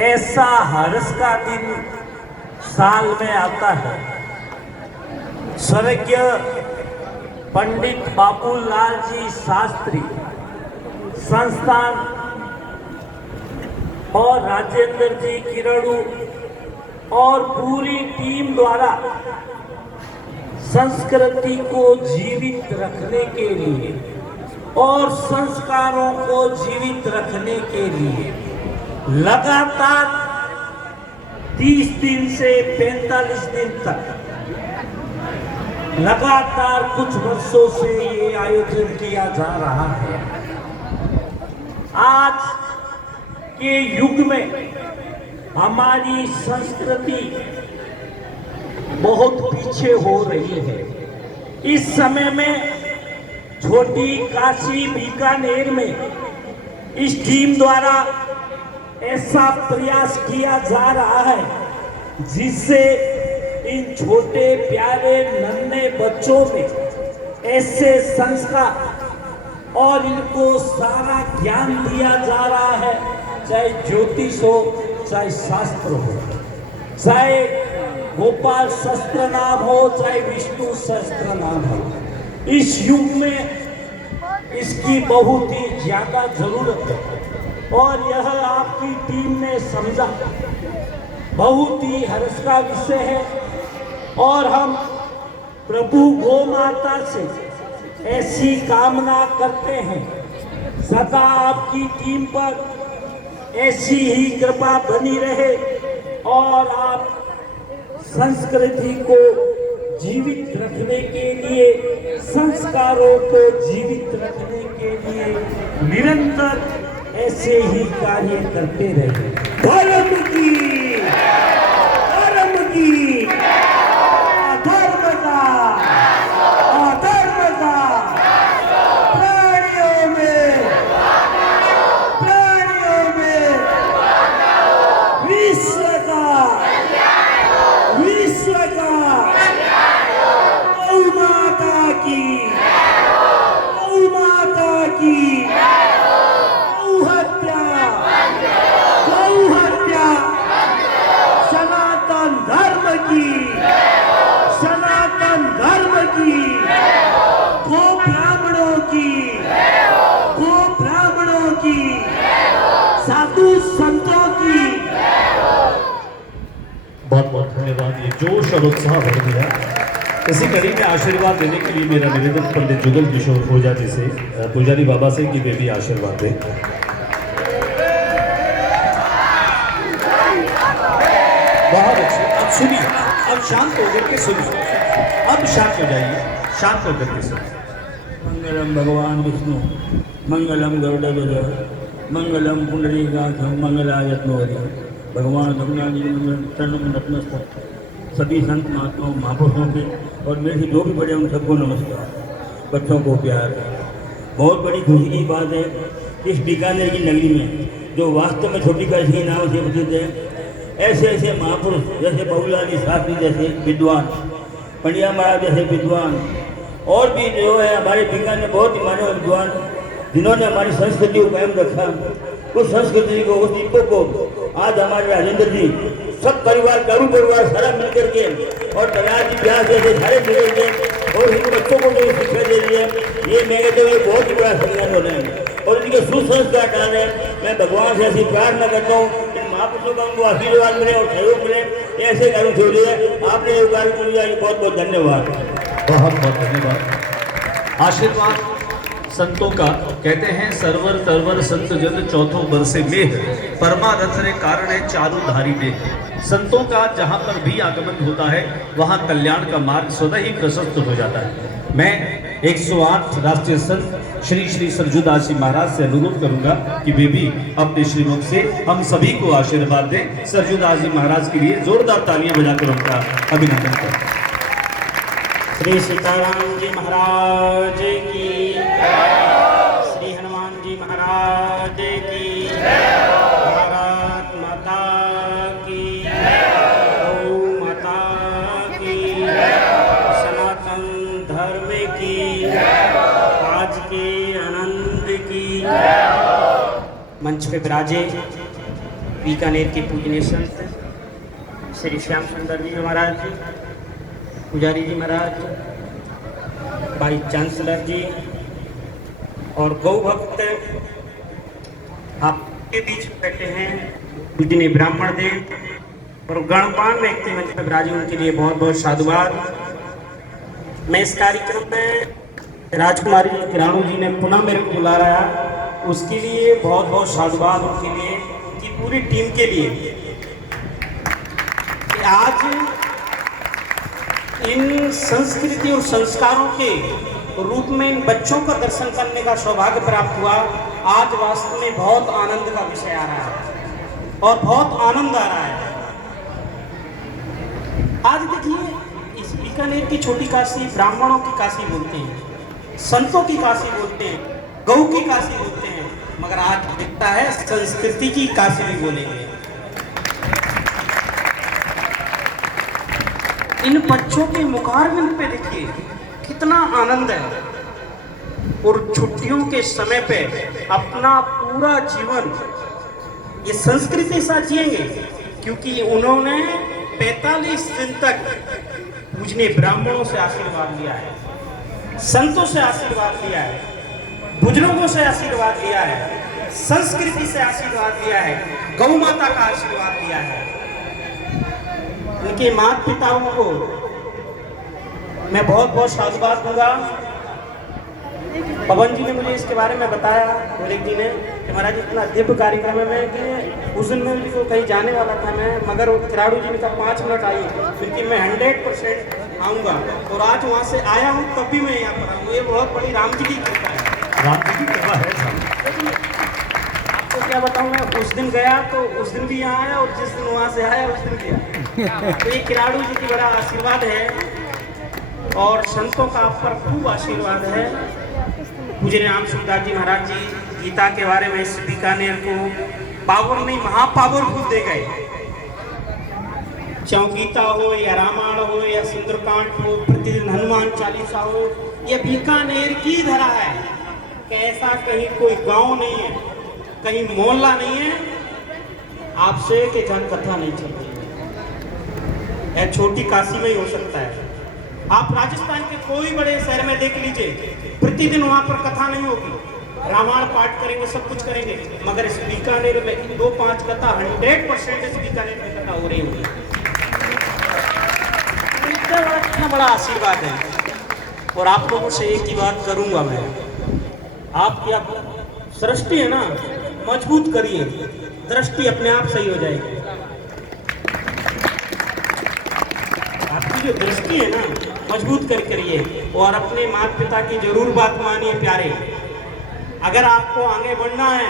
ऐसा हर्ष का दिन साल में आता है। स्वर्गीय पंडित बाबूलाल जी शास्त्री संस्थान और राजेंद्र जी किरणु और पूरी टीम द्वारा संस्कृति को जीवित रखने के लिए और संस्कारों को जीवित रखने के लिए लगातार 30 दिन से 45 दिन तक लगातार कुछ वर्षों से ये आयोजन किया जा रहा है। आज के युग में हमारी संस्कृति बहुत पीछे हो रही है। इस समय में छोटी काशी बीकानेर में इस टीम द्वारा ऐसा प्रयास किया जा रहा है जिससे इन छोटे प्यारे नन्हे बच्चों में ऐसे संस्कार और इनको सारा ज्ञान दिया जा रहा है, चाहे ज्योतिष हो, चाहे शास्त्र हो, चाहे गोपाल शस्त्र नाम हो, चाहे विष्णु शस्त्र नाम हो। इस युग में इसकी बहुत ही ज्यादा जरूरत है और यह आपकी टीम ने समझा, बहुत ही हर्ष का विषय है। और हम प्रभु गौ माता से ऐसी कामना करते हैं, सदा आपकी टीम पर ऐसी ही कृपा बनी रहे और आप संस्कृति को जीवित रखने के लिए, संस्कारों को जीवित रखने के लिए निरंतर ऐसे ही कार्य करते रहे। धर्म की बहुत बहुत धन्यवाद। ये जोश और उत्साह बढ़ गया। इसी कड़ी में आशीर्वाद देने के लिए मेरा निवेदन पंडित जुगल किशोर पूजा जी से, पुजारी बाबा से कि वे भी आशीर्वाद दें। बहुत अच्छे। अब सुनिए, अब शांत होकर के सुनिए, अब शांत हो जाइए, शांत होकर के सुनिए। मंगलम भगवान विष्णु, मंगलम गरुड़ध्वज, मंगलम पुंडरीकाक्षं, मंगलायतनोहरि। भगवान रघुनाथ जी नतमस्तक सभी संत महात्माओं महापुरुषों के और मेरे से जो भी बड़े उन सबको नमस्कार। बच्चों को प्यार। बहुत बड़ी खुशी की बात है कि इस बीकानेर की नगरी में जो वास्तव में छोटी काशी के नाम से प्रसिद्ध है, ऐसे ऐसे महापुरुष जैसे बाबूलाल जी शास्त्री जैसे विद्वान, पंडिया महाराज जैसे विद्वान और भी जो है हमारे बीकानेर में बहुत ही मान्य विद्वान जिन्होंने हमारी संस्कृति को कायम रखा। उस संस्कृति को, उस दीपों को आज हमारे राजेंद्र जी सब परिवार, चारू परिवार सारा मिलकर के और तैयार जी ब्याह जैसे सारे मिलकर के और इन बच्चों को जो शिक्षा दे रही है, ये मैं कहते हुए बहुत ही बड़ा सम्मान हो रहे हैं और इनके सुसंस्कार डाल रहे हैं। मैं भगवान से ऐसी प्रार्थना करता हूँ इन महापुरुषों का उनको आशीर्वाद मिले और सहयोग मिले। ऐसे कार्य छोड़िए, आपने ये कार्य किया, बहुत बहुत धन्यवाद। बहुत बहुत धन्यवाद। आशीर्वाद संतों का कहते हैं सरवर तरवर संत जन चौथों बरसे मेह, परमारथ रे कारण है चारू धारी में। संतों का जहां पर भी आगमन होता है वहां कल्याण का मार्ग स्वतः ही प्रशस्त हो जाता है। मैं 108 राष्ट्रीय संत श्री श्री सरजुदास जी महाराज से अनुरोध करूंगा कि वे भी अपने श्रीमुख से हम सभी को आशीर्वाद दें। सरजुदास जी महाराज के लिए जोरदार तालियां बजाकर उनका अभिनंदन करें। श्री सीताराम जी महाराज की, श्री हनुमान जी महाराज की, भारत माता की, गौ माता की, सनातन धर्म की, आज के आनंद की। मंच पे विराजे बीकानेर के पूजनीय संत श्री श्याम सुंदर जी महाराज जी, पुजारी जी महाराज, वाइस चांसलर जी और गौ भक्त आपके बीच बैठे हैं पूजनीय ब्राह्मण देव और गणपान व्यक्ति मंच पर विराजे, उनके लिए बहुत बहुत साधुवाद। मैं इस कार्यक्रम में राजकुमारी किराणू जी ने पुनः मेरे को बुला रहा, उसके लिए बहुत बहुत साधुवाद उनके लिए, उनकी पूरी टीम के लिए कि आज इन संस्कृति और संस्कारों के रूप में इन बच्चों का दर्शन करने का सौभाग्य प्राप्त हुआ। आज वास्तव में बहुत आनंद का विषय आ रहा है और बहुत आनंद आ रहा है। आज देखिए, इस बीकानेर की छोटी काशी ब्राह्मणों की काशी बोलते हैं, संतों की काशी बोलते हैं, गौ की काशी बोलते हैं, मगर आज दिखता है संस्कृति की काशी भी बोलेंगे। इन बच्चों के मुखारविंद पे देखिए कितना आनंद है और छुट्टियों के समय पे अपना पूरा जीवन ये संस्कृति के साथ जिएंगे, क्योंकि उन्होंने 45 दिन तक पूजनीय ब्राह्मणों से आशीर्वाद लिया है, संतों से आशीर्वाद लिया है, बुजुर्गों से आशीर्वाद लिया है, संस्कृति से आशीर्वाद लिया है, गौ माता का आशीर्वाद लिया है। उनके माता पिताओं को मैं बहुत बहुत साधुवाद दूंगा। पवन जी ने मुझे इसके बारे में बताया एक दिन कि महाराज इतना दिव्य कार्यक्रम है मैं कि उस दिन में तो कहीं जाने वाला था मैं, मगर वो किराड़ू जी ने कहा 5 मिनट आइए, क्योंकि मैं 100% आऊँगा और आज वहाँ से आया हूँ, तब भी मैं यहाँ पर आऊँ। ये बहुत बड़ी राम जी की कृपा है, राम जी की कृपा है। आपको क्या बताऊँ, मैं उस दिन गया तो उस दिन भी यहाँ आया और जिस दिन वहाँ से आया उस दिन गया। तो ये किराड़ू जी की बड़ा आशीर्वाद है और संतों का आप पर खूब आशीर्वाद है। पूज्य राम सुखदास जी महाराज जी गीता के बारे में इस बीकानेर को पावर नहीं महापावरफुल दे गए। चाहे गीता हो या रामायण हो या सुंदरकांड हो, प्रतिदिन हनुमान चालीसा हो, ये बीकानेर की धरा है कि ऐसा कहीं कोई गांव नहीं है, कहीं मोहल्ला नहीं है आपसे कि जन कथा नहीं चल रही है। यह छोटी काशी में ही हो सकता है। आप राजस्थान के कोई बड़े शहर में देख लीजिए, प्रतिदिन वहां पर कथा नहीं होगी, रामायण पाठ करेंगे, सब कुछ करेंगे, मगर इस बीकानेर में 2-5 कथा 100% इस बीकानेर में कथा हो रही होगी। इतना अच्छा बड़ा आशीर्वाद है। और आप लोगों से एक ही बात करूंगा मैं, आपकी आप सृष्टि है ना, मजबूत करिए, दृष्टि अपने आप सही हो जाएगी। आपकी जो दृष्टि है ना, मजबूत करिए और अपने माता पिता की जरूर बात मानिए प्यारे। अगर आपको आगे बढ़ना है,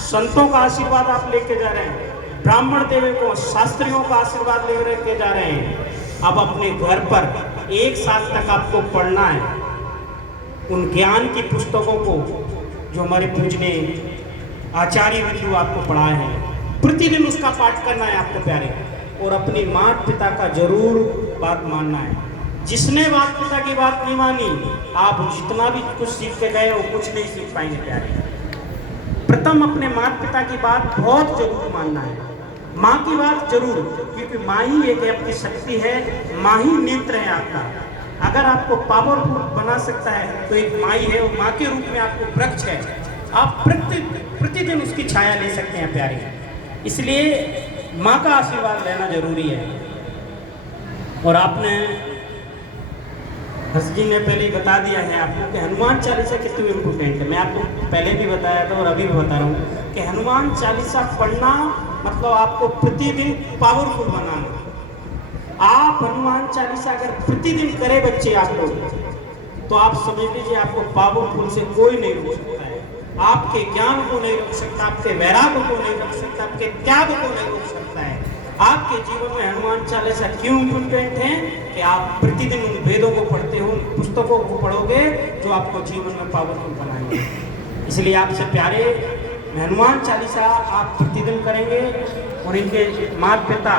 संतों का आशीर्वाद आप लेके जा रहे हैं, ब्राह्मण देवों को शास्त्रियों का आशीर्वाद लेके जा रहे हैं, अब अपने घर पर 1 साल तक आपको पढ़ना है उन ज्ञान की पुस्तकों को जो हमारे पूजनीय आचार्य विदु आपको पढ़ाए हैं। प्रतिदिन उसका पाठ करना है आपको प्यारे, और अपनी माता पिता का जरूर बात मानना है। जिसने माता पिता की बात नहीं मानी, आप जितना भी कुछ सीख के गए वो कुछ नहीं सीख पाएंगे प्यारे। प्रथम अपने माता पिता की बात बहुत जरूर मानना है, माँ की बात जरूर, क्योंकि माँ ही एक आपकी शक्ति है, माँ ही नेत्र है आपका। अगर आपको पावरफुल बना सकता है तो एक माँ ही है, और माँ के रूप में आपको वृक्ष है, आप प्रतिदिन उसकी छाया ले सकते हैं प्यारे। इसलिए माँ का आशीर्वाद लेना जरूरी है। और आपने हस जी ने पहले ही बता दिया है आपको कि हनुमान चालीसा कितनी इम्पोर्टेंट है। मैं आपको पहले भी बताया था और अभी भी बता रहा हूँ कि हनुमान चालीसा पढ़ना मतलब आपको प्रतिदिन पावरफुल बनाना। आप हनुमान चालीसा अगर प्रतिदिन करें बच्चे आप लोग, तो आप समझ लीजिए आपको पावरफुल से कोई नहीं रोक सकता है। आपके ज्ञान को नहीं रोक सकता, आपके वैराग्य को नहीं रोक सकता, आपके त्याग को नहीं रोक सकता है। आपके जीवन में हनुमान चालीसा क्यों इम्पोर्टेंट है कि आप प्रतिदिन उन वेदों को पढ़ते हो, उन पुस्तकों को पढ़ोगे जो आपको जीवन में पावरफुल बनाएंगे। इसलिए आपसे प्यारे, हनुमान चालीसा आप प्रतिदिन करेंगे। और इनके माता पिता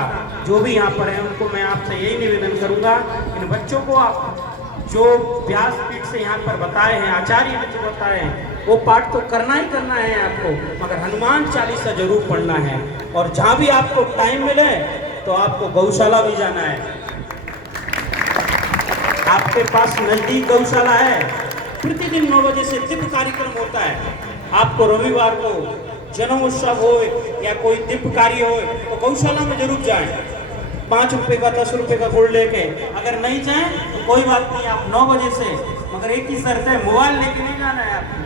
जो भी यहाँ पर हैं उनको मैं आपसे यही निवेदन करूँगा, इन बच्चों को आप जो व्यासपीठ से यहाँ पर बताए हैं, आचार्य जी बताए हैं, वो पाठ तो करना ही करना है आपको, मगर हनुमान चालीसा जरूर पढ़ना है। और जहाँ भी आपको टाइम मिले तो आपको गौशाला भी जाना है। आपके पास नजदीक गौशाला है, प्रतिदिन 9 बजे से दिव्य कार्यक्रम होता है। आपको रविवार को जन्मोत्सव हो या कोई दिव्य कार्य हो तो गौशाला में जरूर जाएं। 5 रुपए का 10 रुपए का गोल्ड लेके, अगर नहीं जाएं तो कोई बात नहीं, आप 9 बजे से, मगर एक ही शर्त है, मोबाइल लेके नहीं जाना है आपको।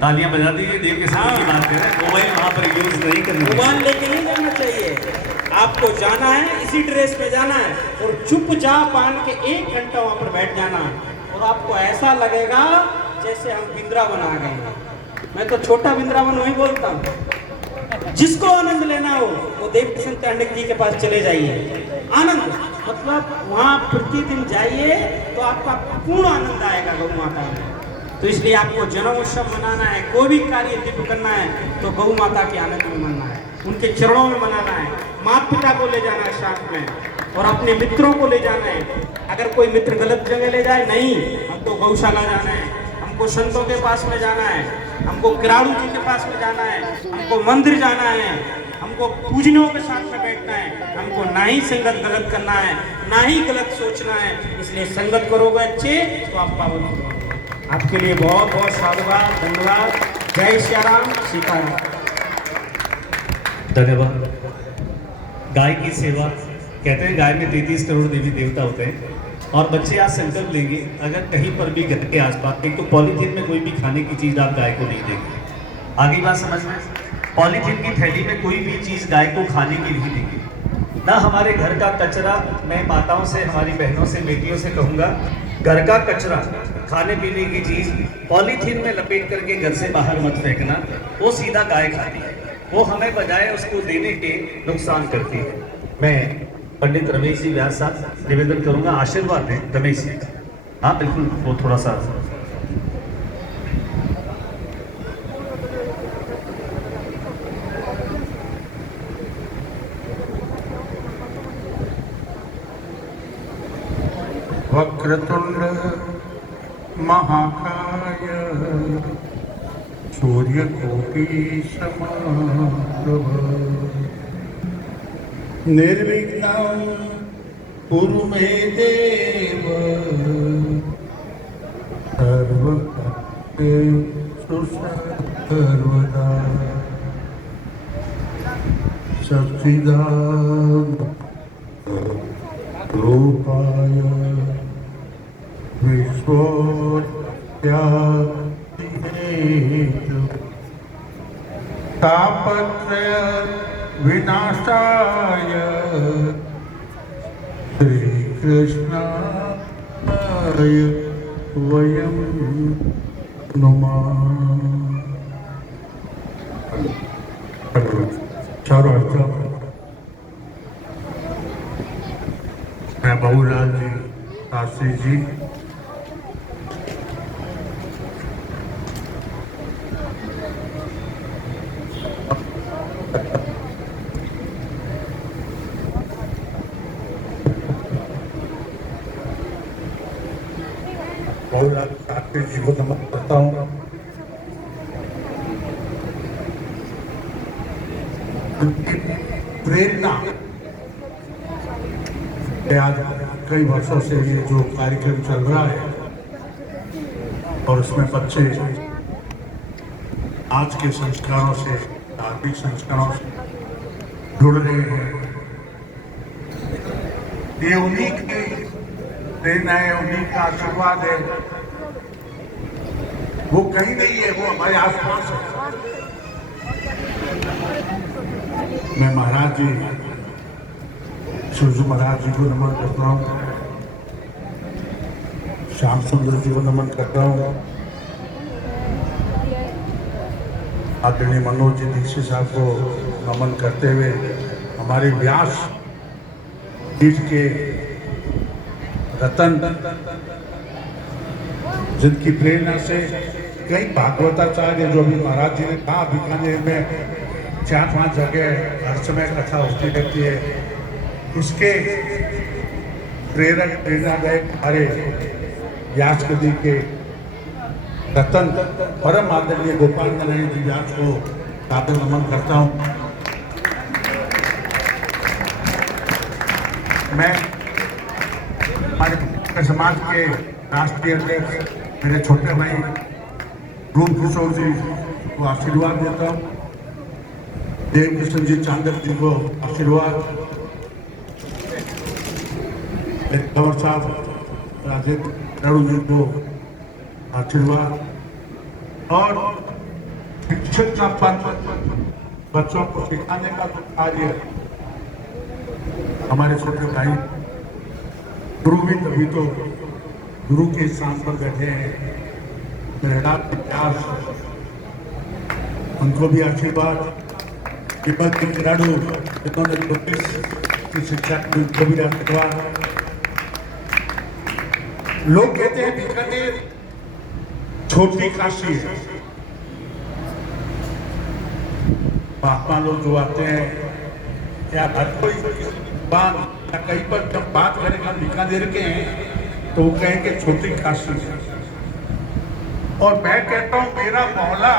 तालियां बजा दीजिए, देव के साथ की बात करें, मोबाइल वहाँ पर यूज नहीं करना। मोबाइल लेके नहीं जाना चाहिए। आपको जाना है, इसी ड्रेस में जाना है और चुपचाप पान के 1 घंटा वहाँ पर बैठ जाना और आपको ऐसा लगेगा जैसे हम वृंदावन आ गए हैं। मैं तो छोटा वृंदावन वही बोलता हूँ। जिसको आनंद लेना हो वो देव किशन तांडक जी के पास चले जाइए। आनंद मतलब वहाँ प्रतिदिन जाइए तो आपका पूर्ण आनंद आएगा गौ माता में। तो इसलिए आपको जन्मोत्सव मनाना है, कोई भी कार्य दिव्य करना है तो गौ माता के आनंद में मनाना है, उनके चरणों में मनाना है। माता पिता को ले जाना है साथ में और अपने मित्रों को ले जाना है। अगर कोई मित्र गलत जगह ले जाए, नहीं, हमको गौशाला जाना है, हमको संतों के पास में जाना है, हमको किराड़ू जी के पास में जाना है, हमको मंदिर जाना है, हमको पूजनों के साथ में बैठना है, हमको ना ही संगत गलत करना है, ना ही गलत सोचना है। इसलिए संगत करोगे अच्छे तो आप पावन होगे। आपके लिए बहुत बहुत साधुवाद, धन्यवाद। जय श्री राम, सीताराम। धन्यवाद। गाय की सेवा, कहते हैं गाय में 33 करोड़ देवी देवता होते हैं और बच्चे आज संकल्प लेंगे, अगर कहीं पर भी घर के आसपास एक तो पॉलीथीन में कोई भी खाने की चीज़ आप गाय को नहीं देंगे। आगे बात समझ में, पॉलीथीन की थैली में कोई भी चीज़ गाय को खाने की नहीं देंगे। ना हमारे घर का कचरा, मैं माताओं से, हमारी बहनों से, बेटियों से कहूँगा, घर का कचरा, खाने पीने की चीज़ पॉलीथीन में लपेट करके घर से बाहर मत फेंकना, वो सीधा गाय खाती है, वो हमें बजाय उसको देने के नुकसान करती है। मैं पंडित रमेश जी व्यास साहब निवेदन करूंगा, आशीर्वाद दें रमेश जी। हाँ बिल्कुल, वो थोड़ा सा वक्रतुंड महाकाय सूर्यकोटि समप्रभ निर्विघ्नं कुरु मे देव सर्वकार्येषु सर्वदा सच्चिदा रूपाय विश्वोत्पत्तिहेतु तापत्रय विनाशाय श्री कृष्णाय वयं नमः। चारों अर्थ मैं बहुलाल जी, शास्त्री जी, बहुलाल शास्त्री जी को नमन करता हूँ। उनकी प्रेरणा, आज कई वर्षों से ये जो कार्यक्रम चल रहा है और उसमें बच्चे आज के संस्कारों से, धार्मिक संस्कारों से जुड़ रहे हैं। ये उन्हीं की प्रेरणा है, उन्हीं का आशीर्वाद है। वो कहीं नहीं है, वो हमारे आसपास है। मैं महाराज जी, शिवजी महाराज जी को नमन करता हूँ, श्याम सुंदर जी को नमन करता हूँ, आदरणीय मनोज जी दीक्षित साहब को नमन करते हुए हमारे व्यास पीठ के रतन, जिनकी प्रेरणा से कई भागवताचार्य, जो भी महाराज जी ने कहा, बीकानेर में 4-5 जगह हर समय कथा होती रहती है, उसके प्रेरक प्रेरणादायक हमारे व्यास गति के रतन परम आदरणीय गोपाल नारायण जी व्यास को सादर नमन करता हूँ। मैं हमारे समाज के राष्ट्रीय अध्यक्ष मेरे छोटे भाई रूप किशोर जी को आशीर्वाद देता हूँ। देव किशन जी चांदक जी को आशीर्वाद, कंवर साहब राजेंद्र राणू जी को आशीर्वाद, और शिक्षक का पद बच्चों को सिखाने का जो कार्य हमारे छोटे भाई गुरु भी, तभी तो गुरु के स्थान पर बैठे हैं, प्रयास, उनको भी आशीर्वाद। दीपक खिलाड़ू जिन्होंने ज्योतिष की शिक्षा की, उनको भी आशीर्वाद। लोग कहते हैं बीकानेर छोटी काशी है। महात्मा लोग जो आते हैं या हर कोई बात या कहीं पर जब बात करेगा बीकानेर के हैं तो वो कहेंगे छोटी काशी है। और मैं कहता हूं मेरा मोहल्ला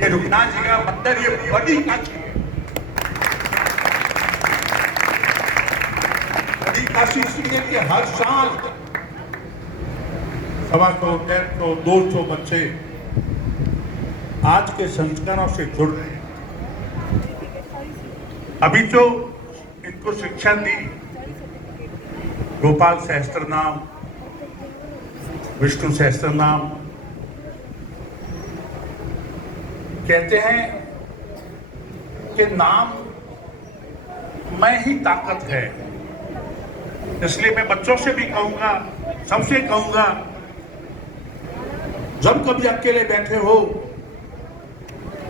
ये रुकनाथ जी का मंदिर ये बड़ी काशी है। बड़ी काशी इसलिए कि हर साल 125, 150, 200 बच्चे आज के संस्कारों से जुड़ रहे हैं। अभी जो इनको शिक्षा दी, गोपाल सहस्त्र नाम, विष्णु सहस्त्र नाम, कहते हैं कि नाम में ही ताकत है। इसलिए मैं बच्चों से भी कहूंगा, सबसे कहूंगा, जब कभी अकेले बैठे हो,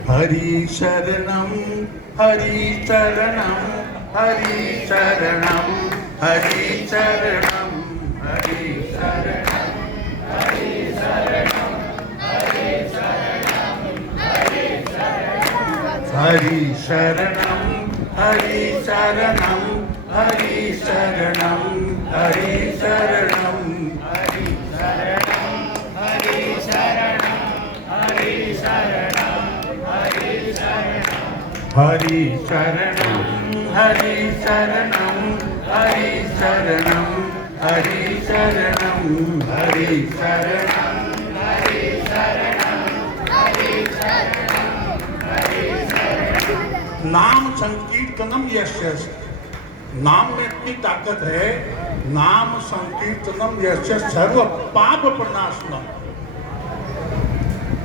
हरि शरणम हरि शरणम हरि शरणम हरि शरणम हरि शरणम हरि शरणम हरि शरणम हरि शरणम हरि शरणम हरि शरणम हरि शरणम हरि शरणम हरि हरि शरणम हरि शरणम हरि शरणम हरि शरणम हरि शरणम हरि शरणम हरि शरणम। नाम संकीर्तनम यस्य, नाम में इतनी ताकत है। नाम संकीर्तनम यस्य सर्व पाप प्रणाशनम।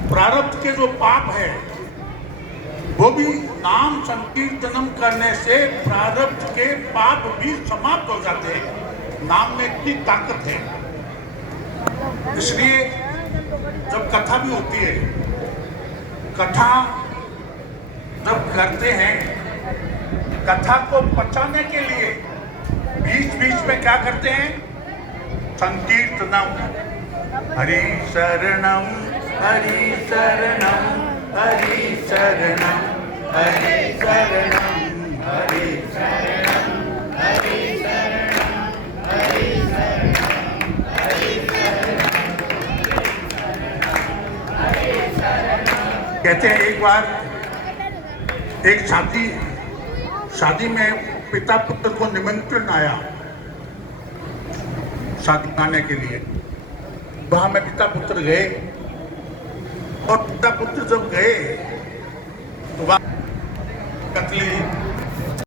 प्रारब्ध के जो पाप है वो भी नाम संकीर्तनम करने से प्रारब्ध के पाप भी समाप्त हो जाते हैं। नाम में इतनी ताकत है। इसलिए जब कथा भी होती है, कथा जब करते हैं, कथा को पचाने के लिए बीच बीच में क्या करते हैं? संकीर्तनम हरि शरणम हरि शरणम हरि शरणम हरि शरणम हरि शरणम हरि शरणम हरि शरणम हरि शरणम। कहते हैं एक बार एक शादी में पिता पुत्र को निमंत्रण आया शादी खाने के लिए। वहां में पिता पुत्र गए और पिता पुत्र जब गए तो वहां कतली